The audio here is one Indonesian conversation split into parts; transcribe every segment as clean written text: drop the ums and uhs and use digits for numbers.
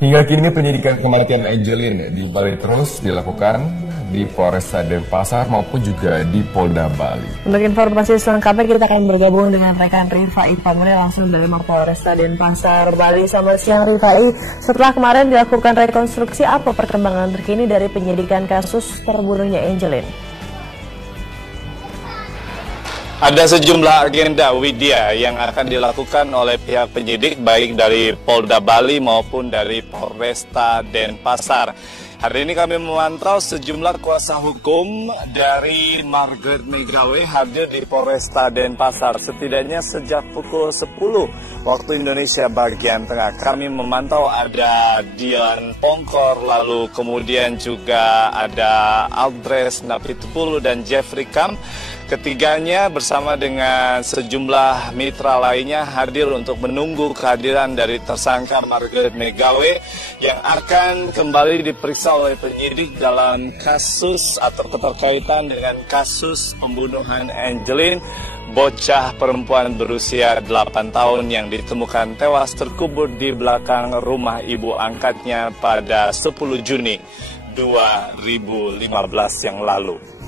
Hingga kini penyidikan kematian Angelin di Bali terus dilakukan di Polresta Denpasar maupun juga di Polda Bali. Untuk informasi selengkapnya kita akan bergabung dengan rekan Rifai Pamone langsung dari Polresta Denpasar Bali. Selamat siang Rifai. Setelah kemarin dilakukan rekonstruksi, apa perkembangan terkini dari penyidikan kasus terbunuhnya Angelin? Ada sejumlah agenda Widya yang akan dilakukan oleh pihak penyidik baik dari Polda Bali maupun dari Polresta Denpasar. Hari ini kami memantau sejumlah kuasa hukum dari Margaret Megawe hadir di Polresta Denpasar. Setidaknya sejak pukul 10 waktu Indonesia bagian tengah. Kami memantau ada Dian Pongkor, lalu kemudian juga ada Aldres Napitupulu dan Jeffrey Kam. Ketiganya bersama dengan sejumlah mitra lainnya hadir untuk menunggu kehadiran dari tersangka Margaret Megawe yang akan kembali diperiksa oleh penyidik dalam kasus atau keterkaitan dengan kasus pembunuhan Angelin, bocah perempuan berusia 8 tahun yang ditemukan tewas terkubur di belakang rumah ibu angkatnya pada 10 Juni 2015 yang lalu.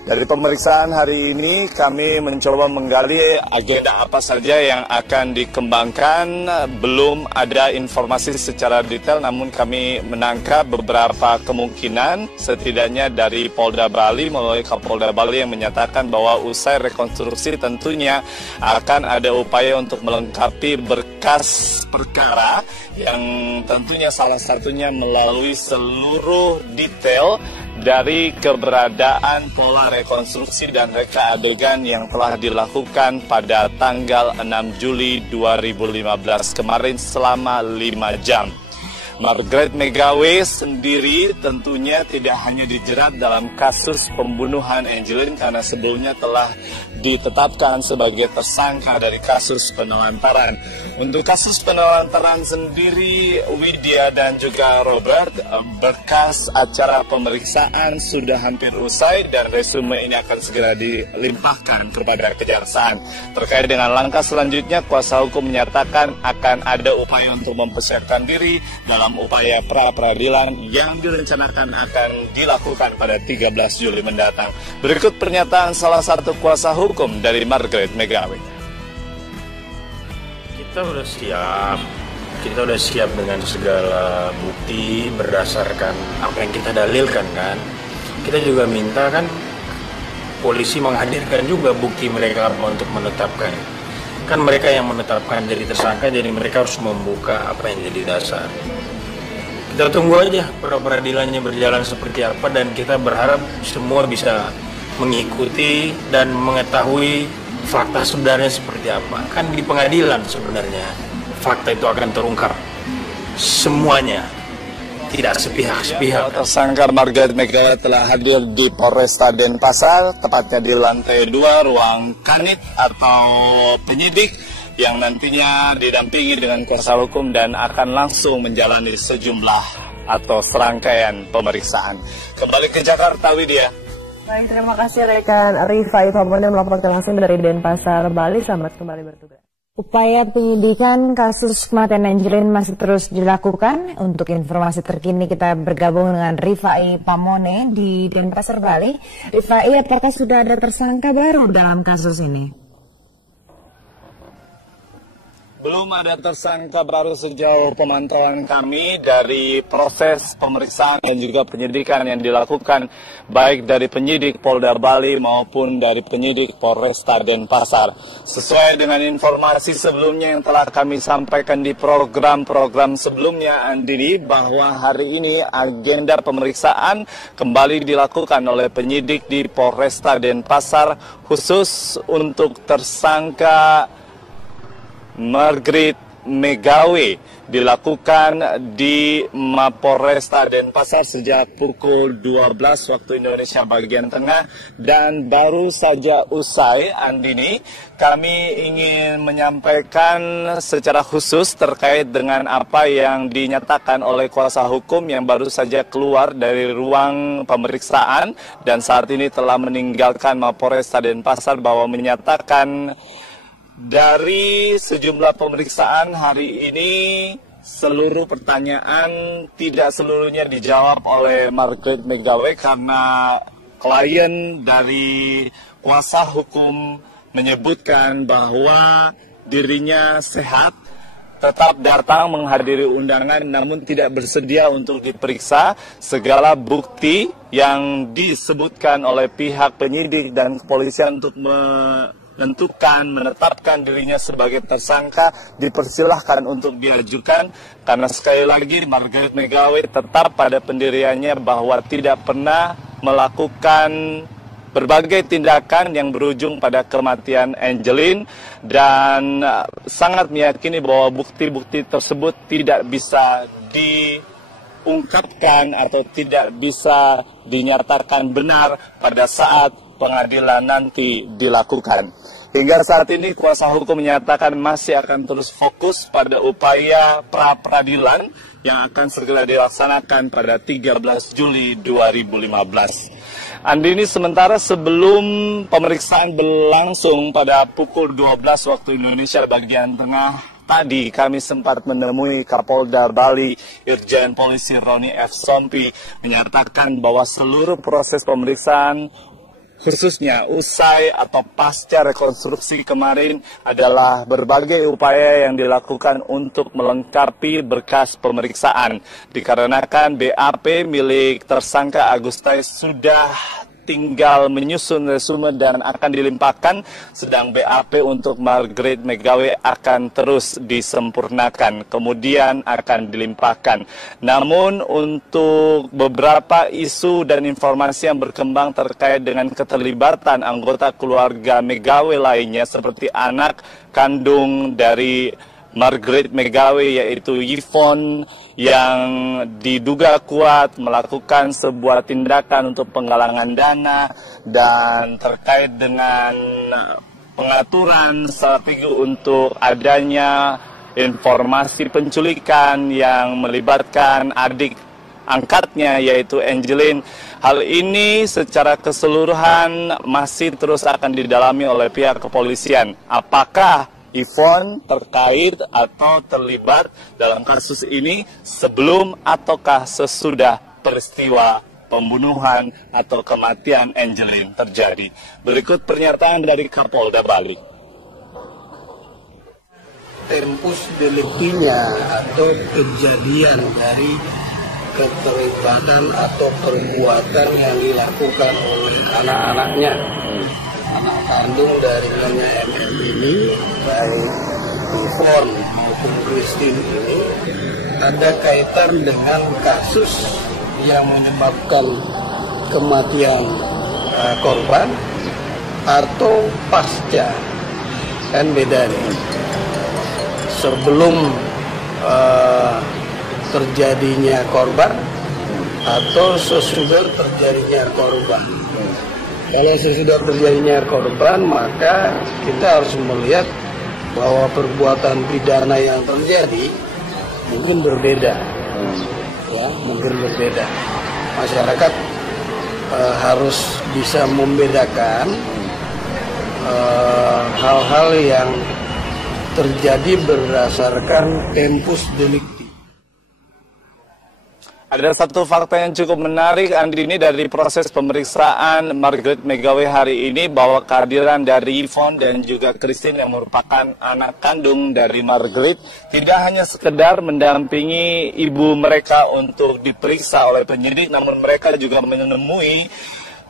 Dari pemeriksaan hari ini kami mencoba menggali agenda apa saja yang akan dikembangkan. Belum ada informasi secara detail, namun kami menangkap beberapa kemungkinan setidaknya dari Polda Bali melalui Kapolda Bali yang menyatakan bahwa usai rekonstruksi tentunya akan ada upaya untuk melengkapi berkas perkara yang tentunya salah satunya melalui seluruh detail dari keberadaan pola rekonstruksi dan reka adegan yang telah dilakukan pada tanggal 6 Juli 2015 kemarin selama 5 jam. Margaret Megawe sendiri tentunya tidak hanya dijerat dalam kasus pembunuhan Angelin karena sebelumnya telah ditetapkan sebagai tersangka dari kasus penelantaran. Untuk kasus penelantaran sendiri, Widya dan juga Robert, berkas acara pemeriksaan sudah hampir usai dan resume ini akan segera dilimpahkan kepada kejaksaan. Terkait dengan langkah selanjutnya, kuasa hukum menyatakan akan ada upaya untuk mempersiapkan diri dalam upaya pra-peradilan yang direncanakan akan dilakukan pada 13 Juli mendatang. Berikut pernyataan salah satu kuasa hukum dari Margaret Megawe. Kita udah siap dengan segala bukti berdasarkan apa yang kita dalilkan kan. Kita juga minta kan polisi menghadirkan juga bukti mereka untuk menetapkan. Kan mereka yang menetapkan jadi tersangka, jadi mereka harus membuka apa yang jadi dasar. Kita tunggu aja pra-peradilannya berjalan seperti apa dan kita berharap semua bisa mengikuti dan mengetahui fakta sebenarnya seperti apa. Kan di pengadilan sebenarnya fakta itu akan terungkap semuanya, tidak sepihak-sepihak. Tersangka Margaret Megawe telah hadir di Polresta Denpasar, tepatnya di lantai 2 ruang kanit atau penyidik yang nantinya didampingi dengan kuasa hukum dan akan langsung menjalani sejumlah atau serangkaian pemeriksaan. Kembali ke Jakarta, Widya. Baik, terima kasih rekan Rifai Pamone melaporkan langsung dari Denpasar, Bali. Selamat kembali bertugas. Upaya penyidikan kasus kematian Angelin masih terus dilakukan. Untuk informasi terkini kita bergabung dengan Rifai Pamone di Denpasar, Bali. Rifai, apakah sudah ada tersangka baru dalam kasus ini? Belum ada tersangka baru sejauh pemantauan kami dari proses pemeriksaan dan juga penyidikan yang dilakukan baik dari penyidik Polda Bali maupun dari penyidik Polresta Denpasar. Sesuai dengan informasi sebelumnya yang telah kami sampaikan di program-program sebelumnya, Andini, bahwa hari ini agenda pemeriksaan kembali dilakukan oleh penyidik di Polresta Denpasar khusus untuk tersangka Margaret Megawe dilakukan di Mapolresta Denpasar sejak pukul 12 waktu Indonesia bagian tengah dan baru saja usai. Andini, kami ingin menyampaikan secara khusus terkait dengan apa yang dinyatakan oleh kuasa hukum yang baru saja keluar dari ruang pemeriksaan dan saat ini telah meninggalkan Mapolresta Denpasar, bahwa menyatakan dari sejumlah pemeriksaan hari ini seluruh pertanyaan tidak seluruhnya dijawab oleh Margaret McGawey karena klien dari kuasa hukum menyebutkan bahwa dirinya sehat, tetap datang menghadiri undangan namun tidak bersedia untuk diperiksa. Segala bukti yang disebutkan oleh pihak penyidik dan kepolisian untuk menetapkan dirinya sebagai tersangka dipersilahkan untuk diajukan, karena sekali lagi Margaret McGawey tetap pada pendiriannya bahwa tidak pernah melakukan berbagai tindakan yang berujung pada kematian Angeline, dan sangat meyakini bahwa bukti-bukti tersebut tidak bisa diungkapkan atau tidak bisa dinyatakan benar pada saat pengadilan nanti dilakukan. Hingga saat ini kuasa hukum menyatakan masih akan terus fokus pada upaya pra-peradilan yang akan segera dilaksanakan pada 13 Juli 2015. Andini, sementara sebelum pemeriksaan berlangsung pada pukul 12 waktu Indonesia bagian tengah tadi, kami sempat menemui Kapolda Bali, Irjen Polisi Roni F. Sompi, menyatakan bahwa seluruh proses pemeriksaan khususnya usai atau pasca rekonstruksi kemarin adalah berbagai upaya yang dilakukan untuk melengkapi berkas pemeriksaan. Dikarenakan BAP milik tersangka Agustai sudah tinggal menyusun resume dan akan dilimpahkan, sedang BAP untuk Margaret McGawey akan terus disempurnakan, kemudian akan dilimpahkan. Namun untuk beberapa isu dan informasi yang berkembang terkait dengan keterlibatan anggota keluarga McGawey lainnya seperti anak kandung dari Margaret McGawey yaitu Yvonne yang diduga kuat melakukan sebuah tindakan untuk penggalangan dana dan terkait dengan pengaturan strategi untuk adanya informasi penculikan yang melibatkan adik angkatnya yaitu Angeline. Hal ini secara keseluruhan masih terus akan didalami oleh pihak kepolisian. Apakah Yvonne terkait atau terlibat dalam kasus ini sebelum ataukah sesudah peristiwa pembunuhan atau kematian Angeline terjadi? Berikut pernyataan dari Kapolda Bali. Tempus delictinya atau kejadian dari keterlibatan atau perbuatan yang dilakukan oleh anak-anaknya, anak kandung dari Nyonya ML ini, baik Yvonne maupun Christine ini, ada kaitan dengan kasus yang menyebabkan kematian korban atau pasca. Kan beda nih. Sebelum terjadinya korban atau sesudah terjadinya korban. Kalau sesudah terjadinya korban, maka kita harus melihat bahwa perbuatan pidana yang terjadi mungkin berbeda, ya, mungkin berbeda. Masyarakat harus bisa membedakan hal-hal yang terjadi berdasarkan tempus delicti. Ada satu fakta yang cukup menarik, Andini, dari proses pemeriksaan Margaret McGawey hari ini, bahwa kehadiran dari Yvonne dan juga Christine yang merupakan anak kandung dari Margaret tidak hanya sekedar mendampingi ibu mereka untuk diperiksa oleh penyidik, namun mereka juga menemui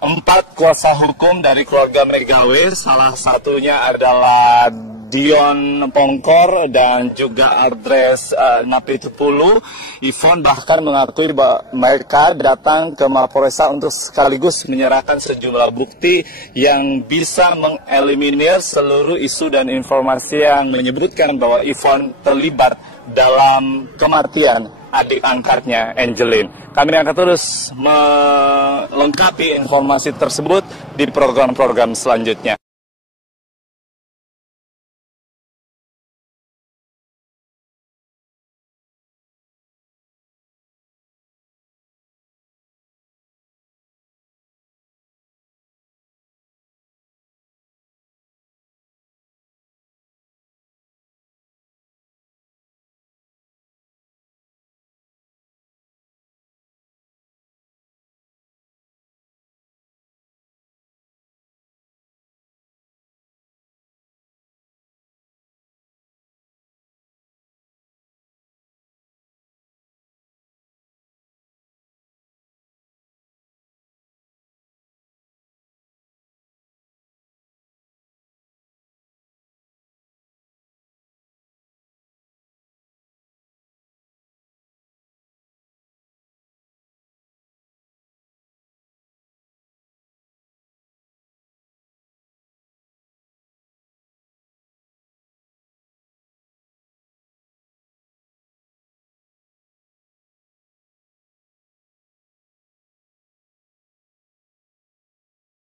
4 kuasa hukum dari keluarga McGawey. Salah satunya adalah Dion Pongkor dan juga Adres Napitupulu. Yvonne bahkan mengakui bahwa mereka datang ke Mapolresta untuk sekaligus menyerahkan sejumlah bukti yang bisa mengeliminir seluruh isu dan informasi yang menyebutkan bahwa Yvonne terlibat dalam kematian adik angkatnya Angeline. Kami akan terus melengkapi informasi tersebut di program-program selanjutnya.